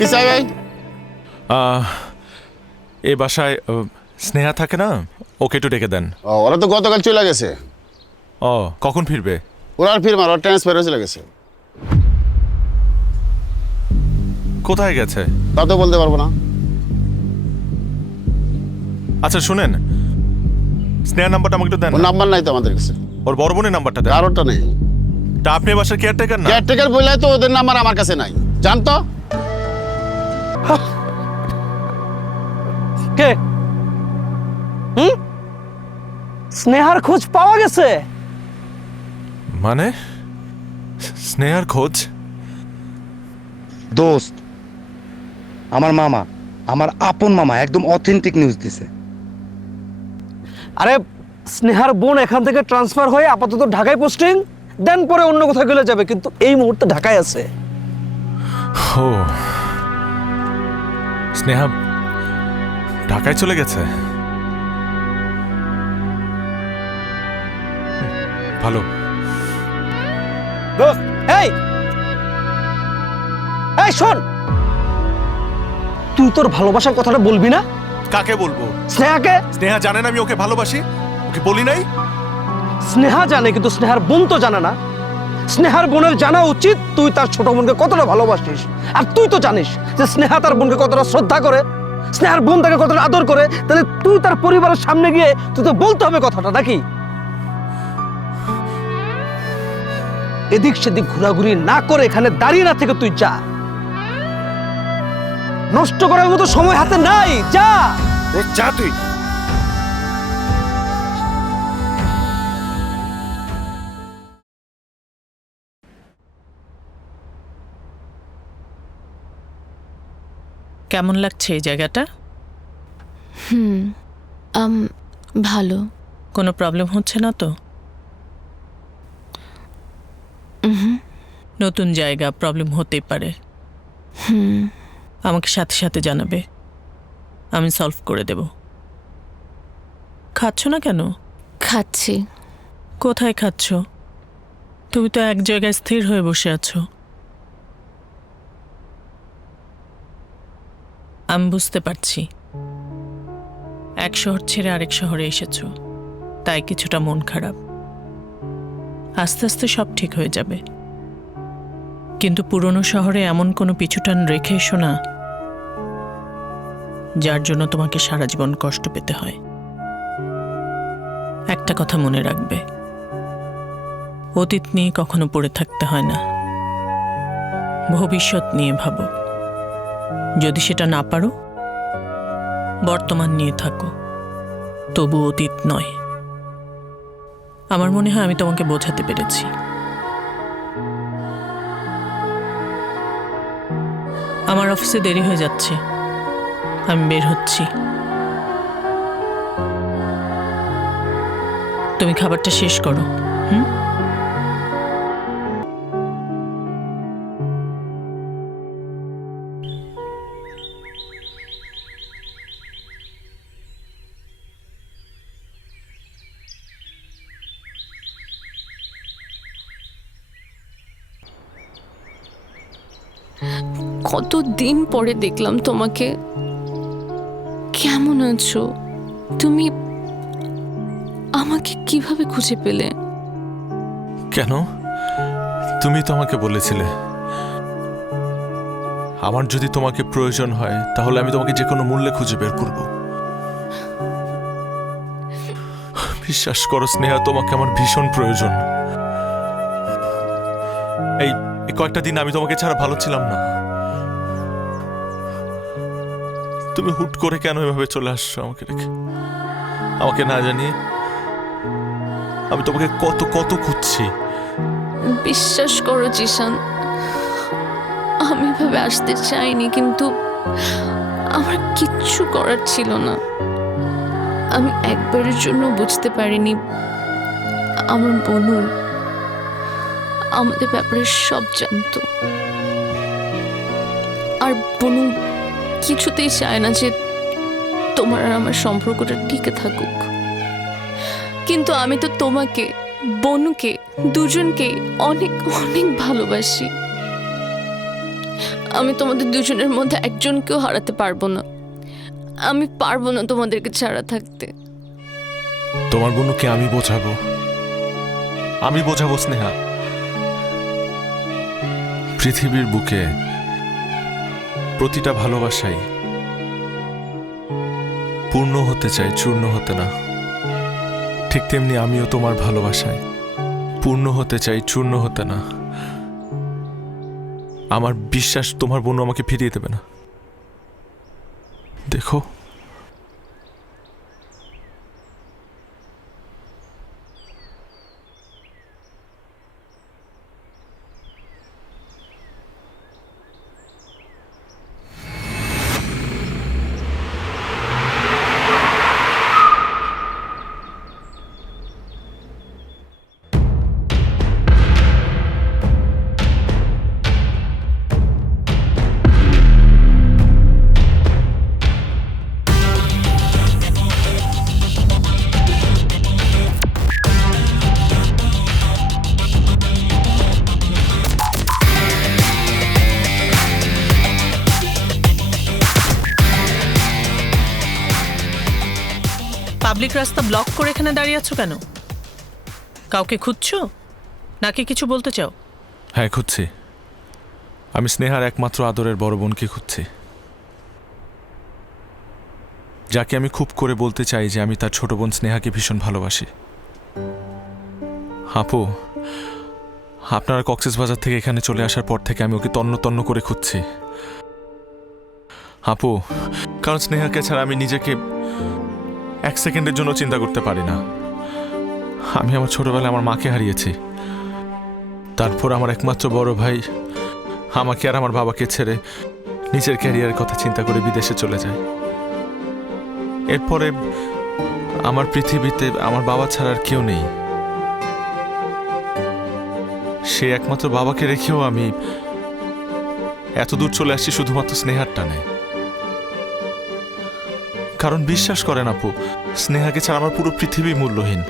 কি চাই ভাই? এই বাসায় স্নেহা থাকে না, ওকে একটু ডেকে দেন। ওরা তো গতকাল চলে গেছে। ও কখন ফিরবে? ওরা আর ফিরবে না, ওরা ট্রান্সফার হয়ে চলে গেছে। কোথায় গেছে তা তো বলতে পারবো না। আচ্ছা শুনেন, স্নেহার নাম্বারটা আমাকে একটু দেন। ওর নাম্বার নাই তো আমাদের কাছে। ওর বড় বোনের নাম্বারটা দেন। কারোরটা নেই। তা আপনি বাসার কেয়ারটেকার না? কেয়ারটেকার বললে তো ওদের নাম্বার আমার কাছে নাই, জানতো? কে? স্নেহার খোঁজ পাওয়া গেছে? মানে স্নেহার খোঁজ? দোস্ত, আমার মামা, আমার আপন মামা একদম অথেন্টিক নিউজ দিছে। আরে স্নেহার বোন এখান থেকে ট্রান্সফার হয়ে আপাতত ঢাকায় পোস্টিং, দেন পরে অন্য কোথাও গেলে যাবে, কিন্তু এই মুহূর্তে ঢাকায় আছে। ও স্নেহা ঢাকায় চলে গেছে। ভালো। দোস্ত, এই এই শোন, তুই তোর ভালোবাসার কথাটা বলবি না? কাকে বলবো? স্নেহাকে। স্নেহা জানেন আমি ওকে ভালোবাসি, ওকে বলি নাই। স্নেহা জানে, কিন্তু স্নেহার বোন তো জানে না। স্নেহার বোনের জানা উচিত তুই তার ছোট বোনকে কতটা ভালোবাসিস, আর তুই তো জানিস যে স্নেহা তার বোনকে কতটা শ্রদ্ধা করে, স্নেহার বোন তাকে কতটা আদর করে। তাহলে তুই তার পরিবারের সামনে গিয়ে তুই তো বলতে হবে কথাটা, নাকি? এদিক সেদিক ঘোরাঘুরি না করে এখানে দাঁড়িয়ে না থেকে তুই যা। নষ্ট করার মতো সময় হাতে নাই, যা। যা তুই। কেমন লাগছে এই জায়গাটা? ভালো। কোনো প্রবলেম হচ্ছে না তো? নতুন জায়গা, প্রবলেম হতেই পারে। আমাকে সাথে সাথে জানাবে, আমি সলভ করে দেব। খাচ্ছ না কেন? খাচ্ছি। কোথায় খাচ্ছ? তুমি তো এক জায়গায় স্থির হয়ে বসে আছো। আমি বুঝতে পারছি, এক শহর ছেড়ে আরেক শহরে এসেছো, তাই কিছুটা মন খারাপ। আস্তে আস্তে সব ঠিক হয়ে যাবে। কিন্তু পুরনো শহরে এমন কোনো পিছুটান রেখে এসো না যার জন্য তোমাকে সারা জীবন কষ্ট পেতে হয়। একটা কথা মনে রাখবে, অতীত নিয়ে কখনো পড়ে থাকতে হয় না, ভবিষ্যৎ নিয়ে ভাবো। যদি সেটা না পারো, বর্তমান নিয়ে থাকো, তবু অতীত নয়। আমার মনে হয় আমি তোমাকে বোঝাতে পেরেছি। আমার অফিসে দেরি হয়ে যাচ্ছে, আমি বের হচ্ছি। তুমি খাবারটা শেষ করো। কতদিন পরে দেখলাম তোমাকে। কেমন আছো তুমি? আমাকে কিভাবে খুঁজে পেলে? কেন? তুমি তো আমাকে বলেছিলে আমার যদি তোমাকে প্রয়োজন হয় তাহলে আমি তোমাকে যে কোনো মূল্যে খুঁজে বের করব। বিশ্বাস করো স্নেহা, তোমাকে আমার ভীষণ প্রয়োজন। এই কয়েকটা দিন আমি তোমাকে ছাড়া ভালো ছিলাম না। তুমি হুট করে কেন এভাবে চলে আসছো আমাকে রেখে, আমাকে না জানিয়ে? আমি তোমাকে কত কত খুঁজছি। বিশ্বাস করো জিশান, আমি এভাবে আসতে চাইনি, কিন্তু আমার কিচ্ছু করার ছিল না। আমি একবারের জন্য বুঝতে পারিনি আমার বোনু আমাদের ব্যাপারে সব জানতো। আর বোনু কিছুতেই চায় না যে তোমার আর আমার সম্পর্কটা টিকে থাকুক। কিন্তু আমি তো তোমাকে, বোনুকে, দুজনকে অনেক অনেক ভালোবাসি। আমি তোমাদের দুজনের মধ্যে একজনকেও হারাতে পারবো না। আমি পারবো না তোমাদেরকে ছাড়া থাকতে। তোমার বোনকে আমি বোঝাবো, আমি বোঝাবো স্নেহা। পৃথিবীর বুকে প্রতিটা ভালোবাসাই পূর্ণ হতে চাই, চূর্ণ হতে না। ঠিক তেমনি আমিও তোমার ভালোবাসায় পূর্ণ হতে চাই, চূর্ণ হতে না। আমার বিশ্বাস তোমার বোন আমাকে ফিরিয়ে দেবে না। দেখো, পাবলিক রাস্তা ব্লক করে এখানে দাঁড়িয়ে আছো কেন? কাউকে খুঁজছো নাকি কিছু বলতে চাও? হ্যাঁ খুঁজছি। আমি স্নেহার একমাত্র আদরের বড় বোনকে খুঁজছি, যাকে আমি খুব করে বলতে চাই যে আমি তার ছোট বোন স্নেহাকে ভীষণ ভালোবাসি। আপু, আপনারা কক্সবাজার থেকে এখানে চলে আসার পর থেকে আমি ওকে তন্ন তন্ন করে খুঁজছি আপু, কারণ স্নেহাকে ছাড়া আমি নিজেকে এক সেকেন্ডের জন্য চিন্তা করতে পারি না। আমি আমার ছোটবেলায় আমার মাকে হারিয়েছি, তারপর আমার একমাত্র বড় ভাই আমাকে আর আমার বাবাকে ছেড়ে নিজের ক্যারিয়ারের কথা চিন্তা করে বিদেশে চলে যায়। এরপরে আমার পৃথিবীতে আমার বাবা ছাড়া আর কেউ নেই। সে একমাত্র বাবাকে রেখেও আমি এত দূর চলে আসছি শুধুমাত্র স্নেহার টানে। কারণ বিশ্বাস করেন আপু, স্নেহাকে ছাড়া আমার পুরো পৃথিবী মূল্যহীন।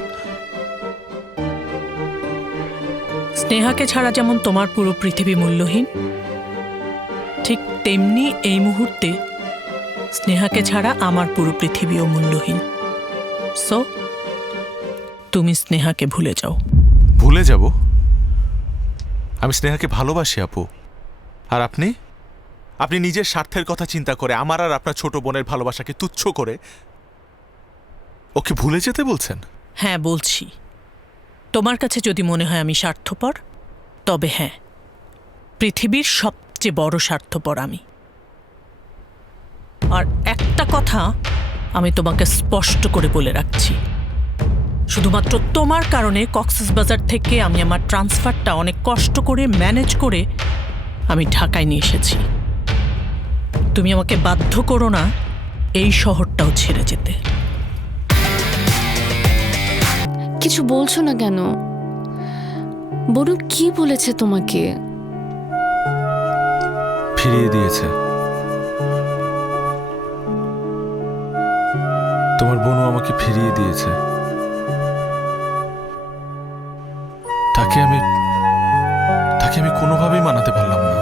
স্নেহাকে ছাড়া যেমন তোমার পুরো পৃথিবী মূল্যহীন, ঠিক তেমনি এই মুহূর্তে স্নেহাকে ছাড়া আমার পুরো পৃথিবীও মূল্যহীন। সো তুমি স্নেহাকে ভুলে যাও। ভুলে যাব? আমি স্নেহাকে ভালোবাসি আপু। আর আপনি আপনি নিজের স্বার্থের কথা চিন্তা করে আমার আর আপনার ছোট বোনের ভালোবাসাকে তুচ্ছ করে ওকে ভুলে যেতে বলছেন? হ্যাঁ বলছি, তোমার কাছে যদি মনে হয় আমি স্বার্থপর, তবে হ্যাঁ, পৃথিবীর সবচেয়ে বড় স্বার্থপর আমি। আর একটা কথা আমি তোমাকে স্পষ্ট করে বলে রাখছি, শুধুমাত্র তোমার কারণে কক্সবাজার থেকে আমি আমার ট্রান্সফারটা অনেক কষ্ট করে ম্যানেজ করে আমি ঢাকায় নিয়ে এসেছি। তুমি আমাকে বাধ্য করো না এই শহরটাও ছেড়ে যেতে। কিছু বলছো না কেন? বনু কি বলেছে তোমাকে? ফিরিয়ে দিয়েছে। তোমার বোনও আমাকে ফিরিয়ে দিয়েছে। তাকে আমি কোনোভাবেই মানাতে পারলাম না।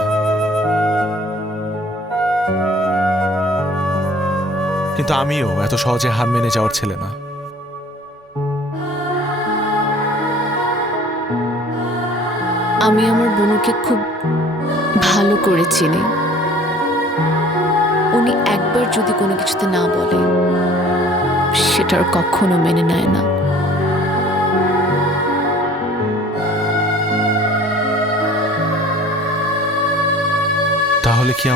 কিন্তু আমিও এত সহজে হার মেনে যাওয়ার ছেলে না। আমি আমার বোনকে খুব ভালো করে চিনি। উনি একবার যদি কোনো কিছুতে না বলে, সেটার কখনো মেনে নেয় না। তাহলে কি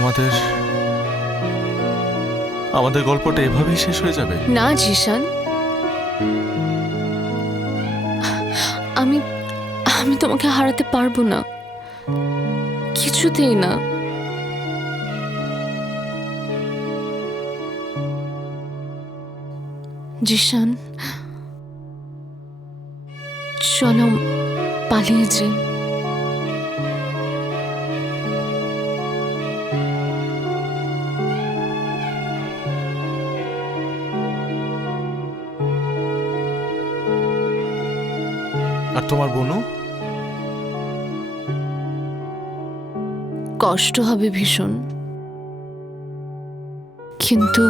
আমাদের গল্পটা এভাবেই শেষ হয়ে যাবে? না জিশান, আমি তোমাকে হারাতে পারবো না, কিছুতেই না। জিশান, চলো পালিয়ে যাই। আর তোমার বোনও? কষ্ট হবে ভীষণ, কিন্তু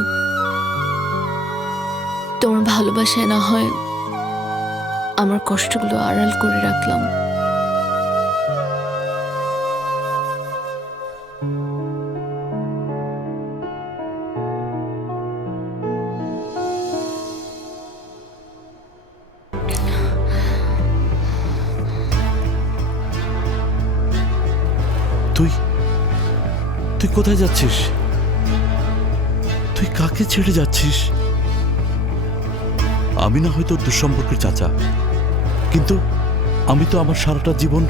তোমার ভালোবাসায় না হয় আমার কষ্টগুলো আড়াল করে রাখলাম। তুই তুই কোথায় যাচ্ছিস? তুই কাকে ছেড়ে যাচ্ছিস? আমি না হয়তো দুঃসম্পর্কের চাচা, কিন্তু আমি তো আমার সারাটা জীবন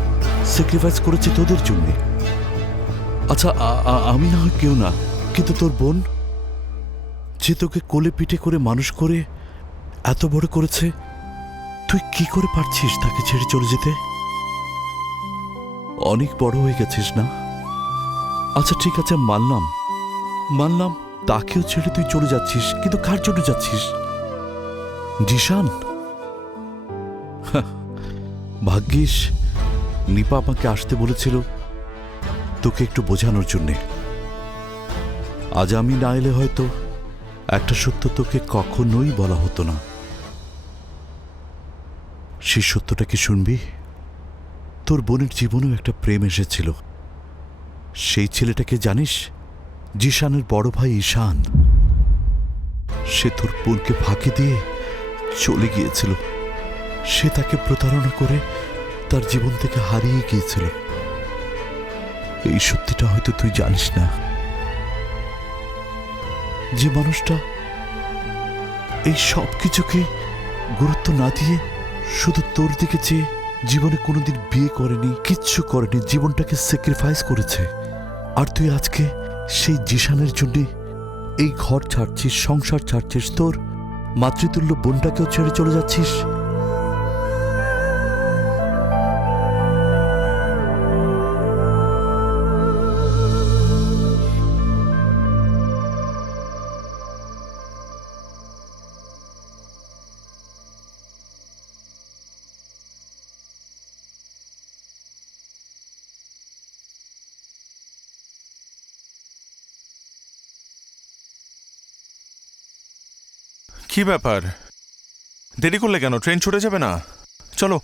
স্যাক্রিফাইস করেছি তোদের জন্য। আচ্ছা, আমি না হয় কেউ না, কিন্তু তোর বোন যে তোকে কোলে পিঠে করে মানুষ করে এত বড় করেছে, তুই কি করে পারছিস তাকে ছেড়ে চলে যেতে? অনেক বড় হয়ে গেছিস না? আচ্ছা ঠিক আছে, মানলাম তাকেও ছেড়ে তুই চলে যাচ্ছিস, কিন্তু কার জন্য যাচ্ছিস? জিশান? ভাগ্যিস নিপা আমাকে আসতে বলেছিল তোকে একটু বোঝানোর জন্যে। আজ আমি না এলে হয়তো একটা সত্য তোকে কখনোই বলা হতো না। সেই সত্যটা কি শুনবি? তোর বোনের জীবনেও একটা প্রেম এসেছিল। সেই ছেলেটাকে জানিস? জিশানের বড় ভাই ঈশান। সে তোর বোনকে ফাঁকি দিয়ে চলে গিয়েছিল। সে তাকে প্রতারণা করে তার জীবন থেকে হারিয়ে গিয়েছিল। এই সত্যিটা হয়তো তুই জানিস না। যে মানুষটা এই সব কিছুকে গুরুত্ব না দিয়ে শুধু তোর দিকে চেয়ে জীবনে কোনোদিন বিয়ে করেনি, কিচ্ছু করেনি, জীবনটাকে স্যাক্রিফাইস করেছে, আর তুই আজকে সেই জিশানের জন্য এই ঘর ছাড়ছিস, সংসার ছাড়ছিস, তোর মাতৃতুল্য বোনটাকেও ছেড়ে চলে যাচ্ছিস। কি ব্যাপার, দেরি করলে কেন? ট্রেন ছুটে যাবে না? চলো।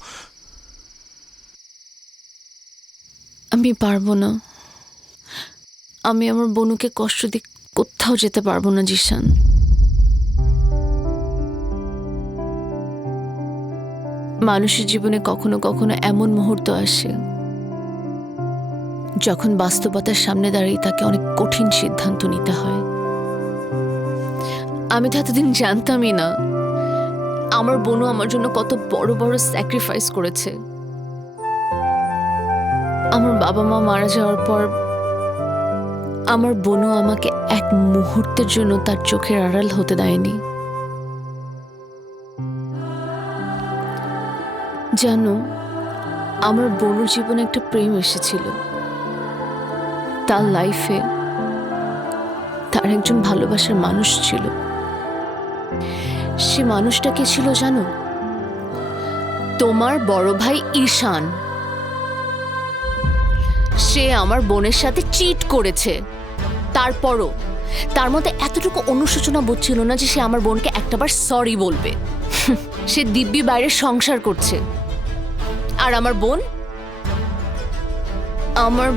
আমি পারবো না। আমি আমার বনুকে কষ্ট দিয়ে কোথাও যেতে পারবো না জিশান। মানুষের জীবনে কখনো কখনো এমন মুহূর্ত আসে যখন বাস্তবতার সামনে দাঁড়িয়ে তাকে অনেক কঠিন সিদ্ধান্ত নিতে হয়। আমি তো এতদিন জানতামই না আমার বোনও আমার জন্য কত বড় বড় স্যাক্রিফাইস করেছে। আমার বাবা মা মারা যাওয়ার পর আমার বোনও আমাকে এক মুহূর্তের জন্য তার চোখের আড়াল হতে দেয়নি। জানো, আমার বোনের জীবনে একটা প্রেম এসেছিল। তার লাইফে তার একজন ভালোবাসার মানুষ ছিল। সে মানুষটা কে ছিল জানো? তোমার বড় ভাই ঈশান। সে আমার বোনের সাথে চিট করেছে। তারপরও তার মধ্যে এতটুকু অনুশোচনা বোধ ছিল না যে সে আমার বোনকে একটাবার সরি বলবে। সে দিব্যি বাইরে সংসার করছে। আর আমার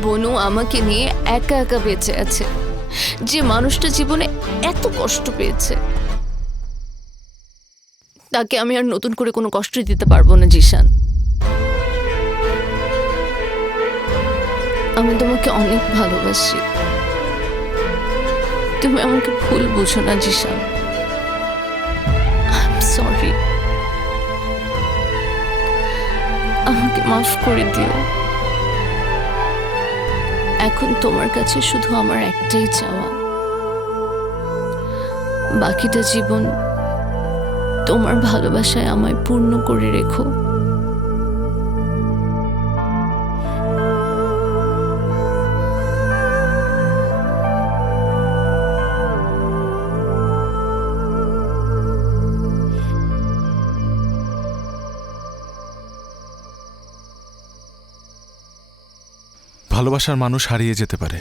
বোনও আমাকে নিয়ে একা একা বেঁচে আছে। যে মানুষটা জীবনে এত কষ্ট পেয়েছে তাকে আমি আর নতুন করে কোনো কষ্ট দিতে পারবো না জিশান। আমি তোমাকে অনেক ভালোবাসি। তুমি আমাকে ভুল বুঝো না জিশান। I am sorry. আমাকে মাফ করে দিও। এখন তোমার কাছে শুধু আমার একটাই চাওয়া, বাকিটা জীবন তোমার ভালোবাসায় আমায় পূর্ণ করে রেখো। ভালোবাসার মানুষ হারিয়ে যেতে পারে,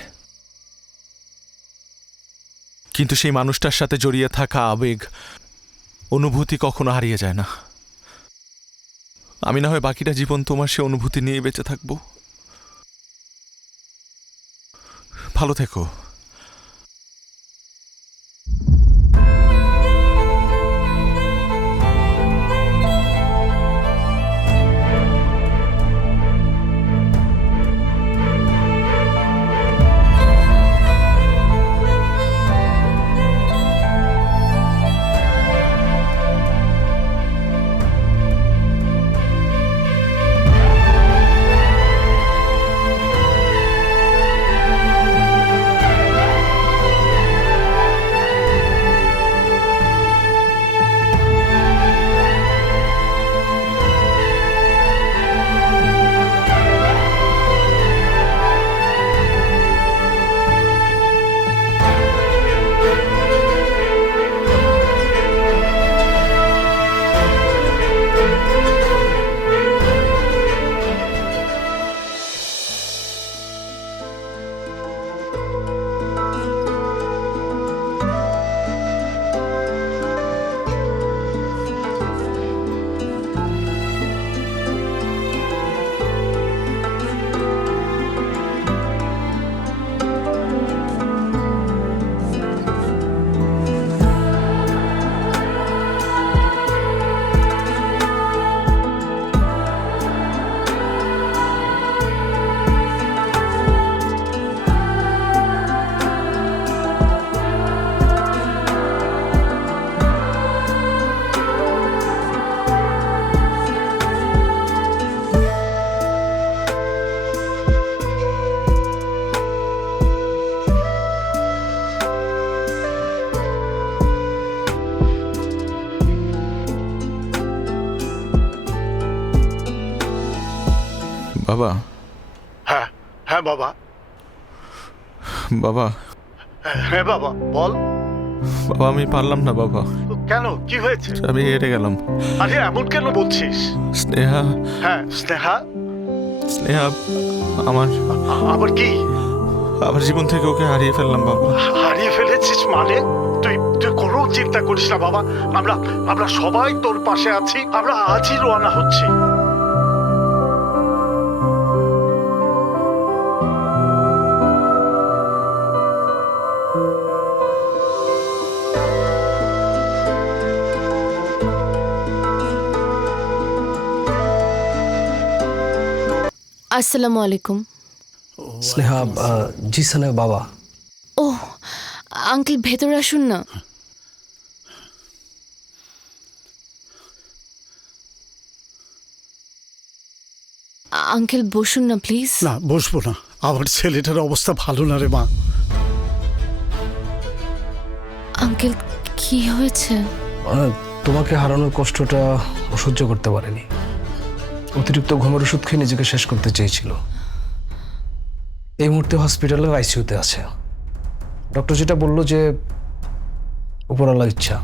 কিন্তু সেই মানুষটার সাথে জড়িয়ে থাকা আবেগ, অনুভূতি কখনো হারিয়ে যায় না। আমি না হয় বাকিটা জীবন তোমার সে অনুভূতি নিয়ে বেঁচে থাকবো। ভালো থেকো। বাবা, হ্যাঁ হ্যাঁ বাবা, বাবা, হ্যাঁ বাবা, বল। বাবা আমি পারলাম না বাবা, কেন, কি হয়েছে? আমি হেরে গেলাম। আরে এমন কেন বলছিস? স্নেহা, হ্যাঁ স্নেহা, স্নেহা আমার আবার কি? আমার জীবন থেকে ওকে হারিয়ে ফেললাম বাবা। হারিয়ে ফেলেছিস মানে? তুই তুই কোনো চিন্তা করিস না বাবা, আমরা আমরা সবাই তোর পাশে আছি, আমরা আজই রওনা হচ্ছি। আসসালামু আলাইকুম। স্নেহা, জিসানের বাবা। ও আঙ্কেল, ভেতরে আসুন না। আঙ্কেল বসুন না প্লিজ। না বসবো না, আমার ছেলেটার অবস্থা ভালো না রে মা। আঙ্কেল কি হয়েছে? তোমাকে হারানোর কষ্টটা ও সহ্য করতে পারেনি। অতিরিক্ত ঘুমের ওষুধ খেয়ে নিজেকে শেষ করতে চেয়েছিল। এই মুহূর্তে হসপিটালের আইসিইউতে আছে। ডক্টর যেটা বললো যে উপরওয়ালার ইচ্ছা।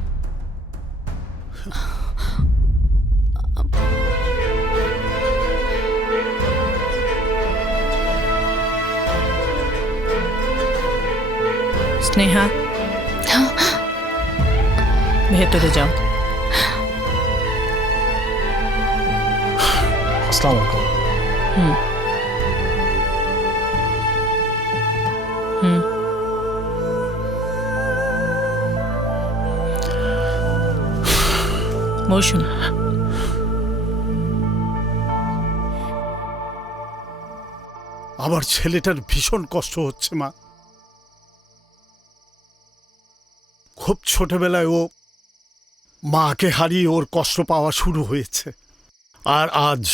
স্নেহা, ভেতরে যাও। আসসালামু আলাইকুম। বসুন। আমার ছেলেটার ভীষণ কষ্ট হচ্ছে মা। খুব ছোটবেলায় ও মাকে হারিয়ে ওর কষ্ট পাওয়া শুরু হয়েছে, আর আজ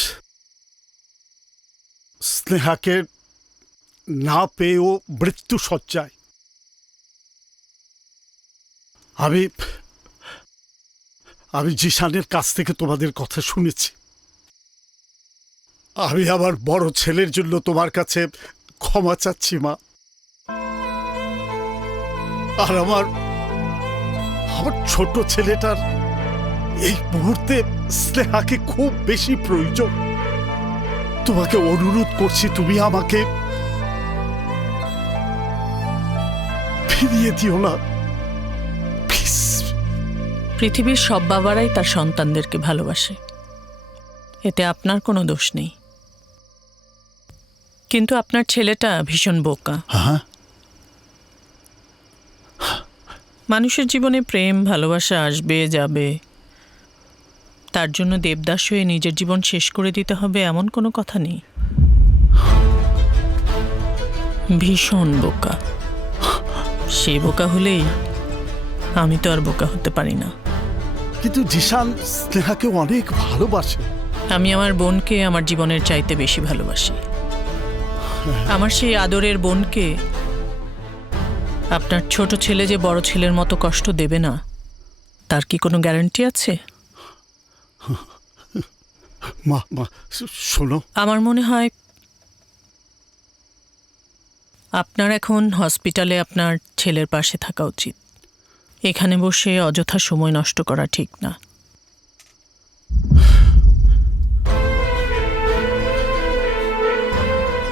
স্নেহাকে না পেয়ে ও মৃত্যু শয্যায়। আমি জিশানের কাছ থেকে তোমাদের কথা শুনেছি। আমি আমার বড় ছেলের জন্য তোমার কাছে ক্ষমা চাচ্ছি মা। আর আমার ছোট ছেলেটার এই মুহূর্তে স্নেহাকে খুব বেশি প্রয়োজন। তোমাকে অনুরোধ করছি, তুমি আমাকে ফিরিয়ে দিও না। পৃথিবীর সব বাবারাই তার সন্তানদেরকে ভালোবাসে, এতে আপনার কোনো দোষ নেই। কিন্তু আপনার ছেলেটা ভীষণ বোকা। হ্যাঁ, মানুষের জীবনে প্রেম ভালোবাসা আসবে যাবে, তার জন্য দেবদাস হয়ে নিজের জীবন শেষ করে দিতে হবে এমন কোনো কথা নেই। ভীষণ বোকা। সে বোকা হলেই আমি তো আর বোকা হতে পারি না। কিন্তু জিশান স্নেহাকে অনেক ভালোবাসে। আমি আমার বোনকে আমার জীবনের চাইতে বেশি ভালোবাসি। আমার সেই আদরের বোনকে আপনার ছোট ছেলে যে বড় ছেলের মতো কষ্ট দেবে না, তার কি কোনো গ্যারান্টি আছে? মা মা শোনো, আমার মনে হয় আপনার এখন হসপিটালে আপনার ছেলের পাশে থাকা উচিত। এখানে বসে অযথা সময় নষ্ট করা ঠিক না।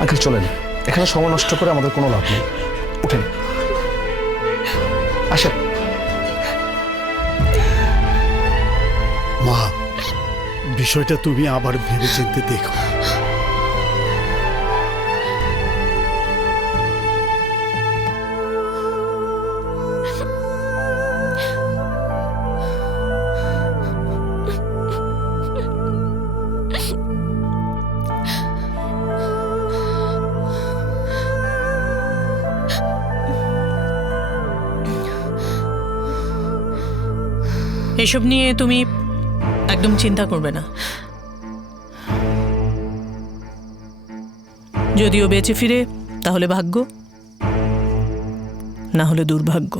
আঙ্কেল চলেন, এখানে সময় নষ্ট করে আমাদের কোনো লাভ নেই। উঠেন, আসেন। মা বিষয়টা তুমি আবার ভেবেচিন্তে দেখো। এসব নিয়ে তুমি একদম চিন্তা করবে না। যদিও বেঁচে ফিরে তাহলে ভাগ্য, না হলে দুর্ভাগ্য।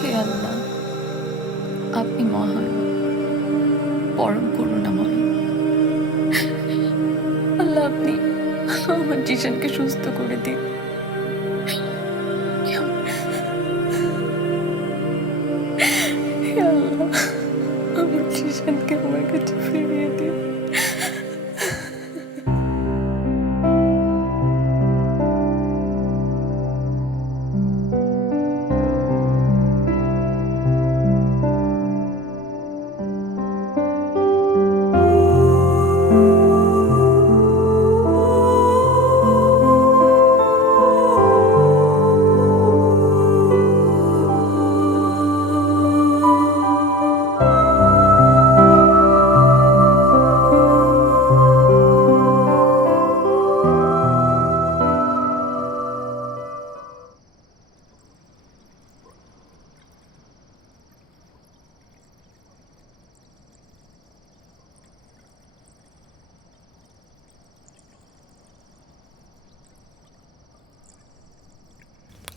হে আল্লাহ, আপনি মহান, পরম করুণাময়। আল্লাহ, আপনি আমার জিশানকে সুস্থ করে দিন। হে আল্লাহ, আমার জিশানকে আমার কাছে ফিরিয়ে দিন।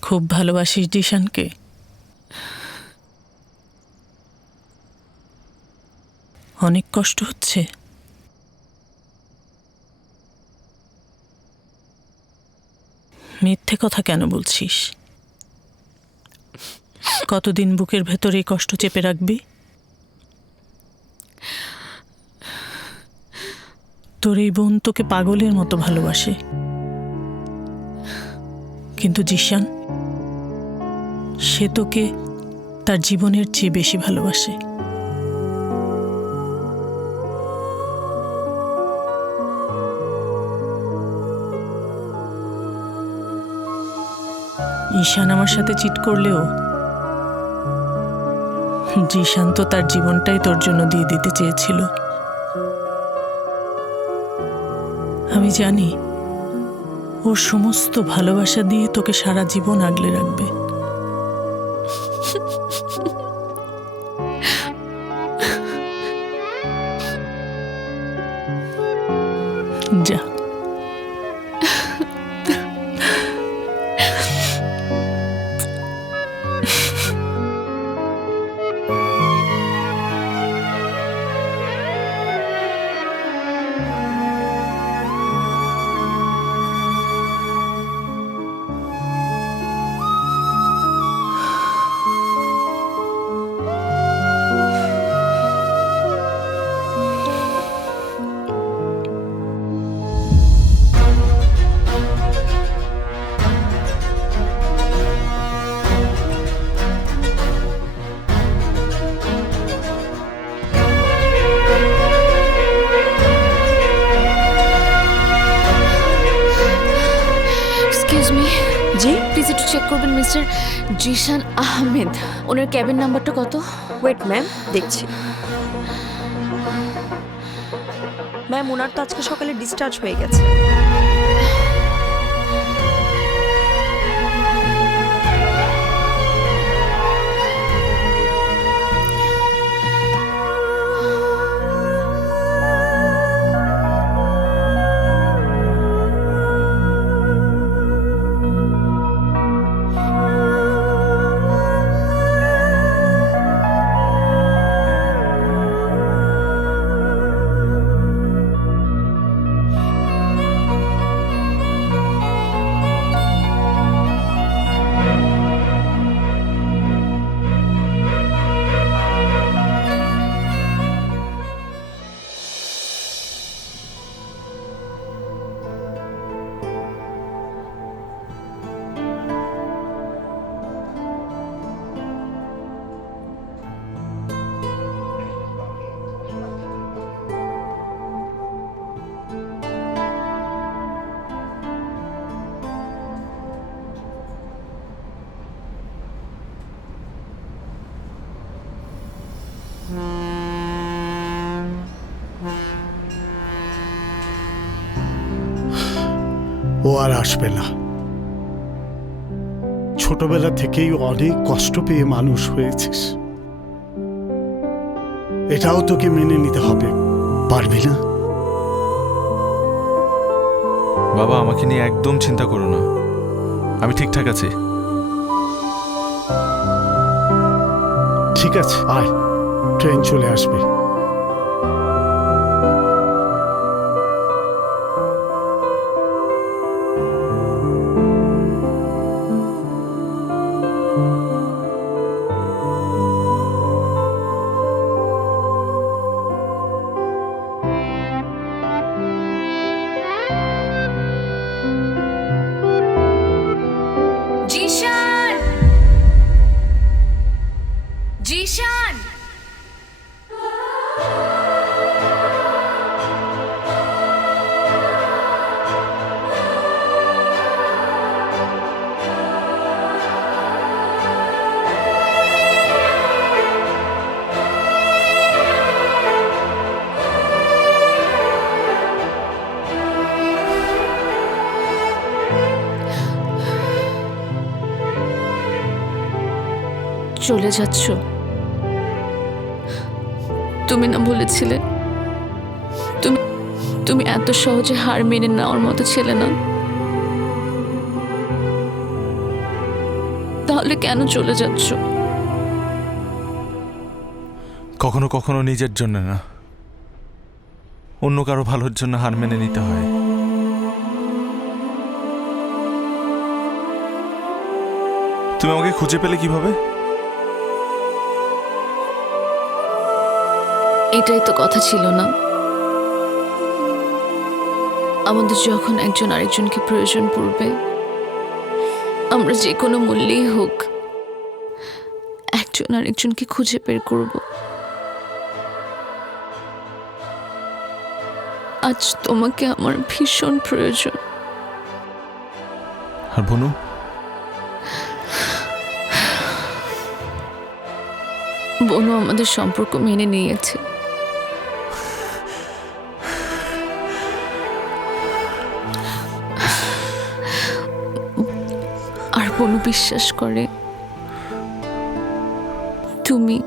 খুব ভালোবাসিস জিশানকে? অনেক কষ্ট হচ্ছে? মিথ্যে কথা কেন বলছিস? কতদিন বুকের ভেতরে এই কষ্ট চেপে রাখবি? তোর এই বোন তোকে পাগলের মতো ভালোবাসে, কিন্তু জিশান, সে তোকে তার জীবনের চেয়ে বেশি ভালোবাসে। ঈশান আমার সাথে চিট করলেও জিশান তো তার জীবনটাই তোর জন্য দিয়ে দিতে চেয়েছিল। আমি জানি ওর সমস্ত ভালোবাসা দিয়ে তোকে সারা জীবন আগলে রাখবে। যা। এক্সকিউজ মি, জি প্লিজ একটু চেক করবেন মিস্টার জিশান আহমেদ, ওনার ক্যাবিন নাম্বারটা কত? ওয়েট ম্যাম, দেখছি। ম্যাম, ওনার তো আজকে সকালে ডিসচার্জ হয়ে গেছে। ও আর আসবে না। ছোটবেলা থেকেই অনেক কষ্ট পেয়ে মানুষ হয়েছিস, এটাও তোকে মেনে নিতে হবে, পারবি না? বাবা, আমাকে নিয়ে একদম চিন্তা করো না, আমি ঠিকঠাক আছি। ঠিক আছে, আয়, ট্রেন চলে আসবে। জিশান! জিশান! চলে যাচ্ছ? তুমি না বলেছিলে তুমি তুমি এত সহজে হার মেনে নেওয়ার মতো ছেলে না? তাহলে কেন চলে যাচ্ছ? কখনো কখনো নিজের জন্য না, অন্য কারো ভালোর জন্য হার মেনে নিতে হয়। তুমি আমাকে খুঁজে পেলে কিভাবে? এটাই তো কথা ছিল না? আমাদের যখন একজন আরেকজনকে প্রয়োজন পড়বে, আমরা যে কোনো মূল্যেই হোক একজন আরেকজনকে খুঁজে বের করব। আজ তোমাকে আমার ভীষণ প্রয়োজন। আর বনু, বনু আমাদের সম্পর্ক মেনে নিয়েছে। আর বনু বিশ্বাস করে তুমি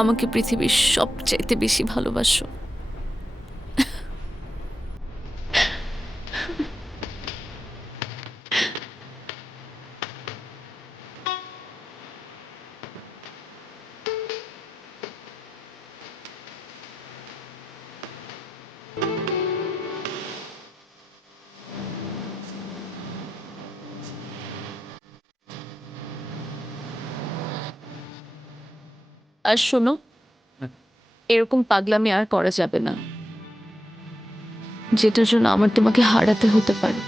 আমাকে পৃথিবীর সবচাইতে বেশি ভালোবাসো। আর শোনো, এরকম পাগলামি আর করা যাবে না, যেটার জন্য আমার তোমাকে হারাতে হতে পারে।